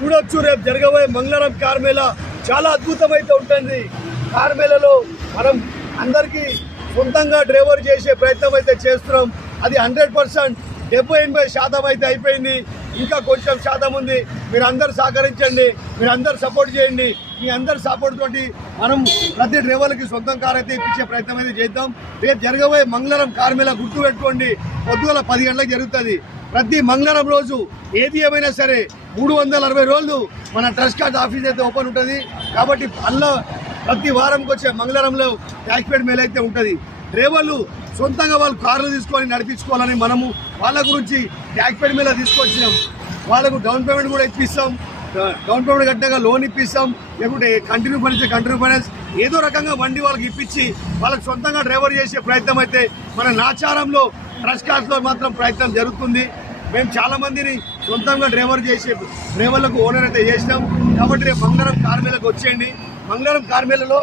చూడొచ్చు. రేపు జరగబోయే మంగళవారం కార్ మేళా చాలా అద్భుతమైతే ఉంటుంది. కార్ మేళాలో మనం అందరికీ సొంతంగా డ్రైవర్ చేసే ప్రయత్నం అయితే చేస్తున్నాం. అది 100% 70-80% అయితే అయిపోయింది. ఇంకా కొంచెం శాతం ఉంది. మీరు అందరు సహకరించండి, మీరు అందరు సపోర్ట్ చేయండి. మీ అందరు సపోర్ట్ తోటి మనం ప్రతి డ్రైవర్లకి సొంతం కార్ అయితే ఇప్పించే ప్రయత్నం అయితే చేద్దాం. రేపు జరగబోయే మంగళవారం కార్ మేళా గుర్తు పెట్టుకోండి, పొద్దుగల 10 గంటలకు జరుగుతుంది. ప్రతి మంగళవారం రోజు ఏది ఏమైనా సరే 360 రోజులు మన ట్రస్ట్ కార్డ్ ఆఫీస్ అయితే ఓపెన్ ఉంటుంది. కాబట్టి అందులో ప్రతి వారంకి వచ్చే మంగళవారంలో ట్యాక్స్ పేడ్ మేళ అయితే ఉంటుంది. డ్రైవర్లు సొంతంగా వాళ్ళు కార్లు తీసుకొని నడిపించుకోవాలని మనము వాళ్ళ గురించి ట్యాక్స్ పేడ్ మేళ తీసుకొచ్చినాం. వాళ్ళకు డౌన్ పేమెంట్ కూడా ఇప్పిస్తాం. డౌన్ పేమెంట్ కట్టినాక లోన్ ఇప్పిస్తాం. లేకుంటే కంటిన్యూ ఫైనాన్స్ ఏదో రకంగా బండి వాళ్ళకి ఇప్పించి వాళ్ళకి సొంతంగా డ్రైవర్ చేసే ప్రయత్నం అయితే మన నాచారంలో ట్రస్ట్ కార్డ్స్లో మాత్రం ప్రయత్నం జరుగుతుంది. మేము చాలా మందిని సొంతంగా డ్రైవర్ చేసే డ్రైవర్లకు ఓనర్ అయితే చేసినాం. కాబట్టి రేపు మంగళవారం కార్ మేళకు వచ్చేయండి. మంగళవారం కార్ మేళలో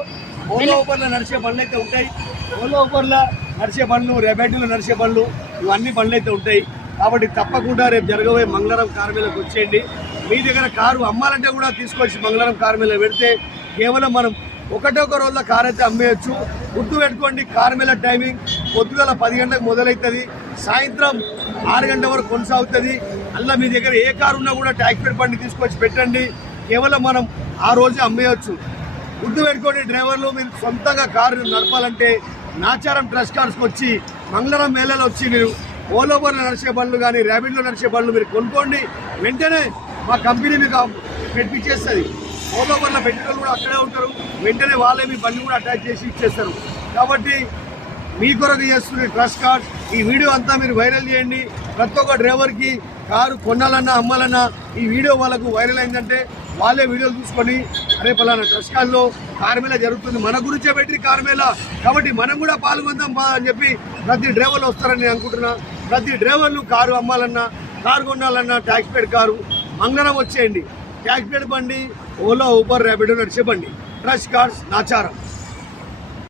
ఓలా ఊబర్లో నడిచే బండ్లు అయితే ఉంటాయి. ఓలా ఊబర్లో నడిచే బండ్లు, ర్యాపిడోలో నడిచే బండ్లు, ఇవన్నీ బండ్లు అయితే ఉంటాయి. కాబట్టి తప్పకుండా రేపు జరగబోయే మంగళవారం కార్ మేళకు వచ్చేయండి. మీ దగ్గర కారు అమ్మాలంటే కూడా తీసుకొచ్చి మంగళవారం కార్ మేళ పెడితే కేవలం మనం ఒకటొక రోజుల కార్ అయితే అమ్మేయచ్చు. గుర్తు పెట్టుకోండి, కార్ మేళ టైమింగ్ పొద్దుగల 10 గంటలకు మొదలవుతుంది, సాయంత్రం 6 గంటల వరకు కొనసాగుతుంది. అలా మీ దగ్గర ఏ కారు ఉన్నా కూడా ట్యాక్స్ పేడ్ బండి తీసుకొచ్చి పెట్టండి. కేవలం మనం ఆ రోజే అమ్మేయచ్చు. గుర్తు పెట్టుకోండి, డ్రైవర్లు మీరు సొంతంగా కారు నడపాలంటే నాచారం ట్రస్ట్ కార్డ్స్కి వచ్చి మంగళవారం మేళలో వచ్చి మీరు ఓలోబర్లో నడిచే బండ్లు కానీ ర్యాపిడ్లో నడిచే బండ్లు మీరు కొనుక్కోండి. వెంటనే మా కంపెనీ మీకు పెట్టించేస్తుంది. ఓలోబర్లో పెట్టిన కూడా అక్కడే ఉంటారు. వెంటనే వాళ్ళే మీ బండి కూడా అటాచ్ చేసి ఇచ్చేస్తారు. కాబట్టి మీ కొరకు చేస్తున్న ట్రస్ట్ కార్డ్ ఈ వీడియో అంతా మీరు వైరల్ చేయండి. ప్రతి ఒక్క డ్రైవర్కి కారు కొనాలన్నా అమ్మాలన్నా ఈ వీడియో వాళ్ళకు వైరల్ అయిందంటే వాళ్ళే వీడియోలు చూసుకొని అరే పలానా ట్రస్ట్ కార్డ్లో కార్ మేళా జరుగుతుంది, మన గురించే పెట్టి కార్ మేళా, కాబట్టి మనం కూడా పాల్గొందాం అని చెప్పి ప్రతి డ్రైవర్లు వస్తారని నేను అనుకుంటున్నా. ప్రతి డ్రైవర్లు కారు అమ్మాలన్నా కారు కొనాలన్నా ట్యాక్స్ పేడ్ కారు మంగళవారం వచ్చేయండి. ట్యాక్స్ పేడ్ బండి ఓలా ఊబర్ ర్యాపిడో నడిచే బండి ట్రస్ట్ కార్డ్స్ నాచారం.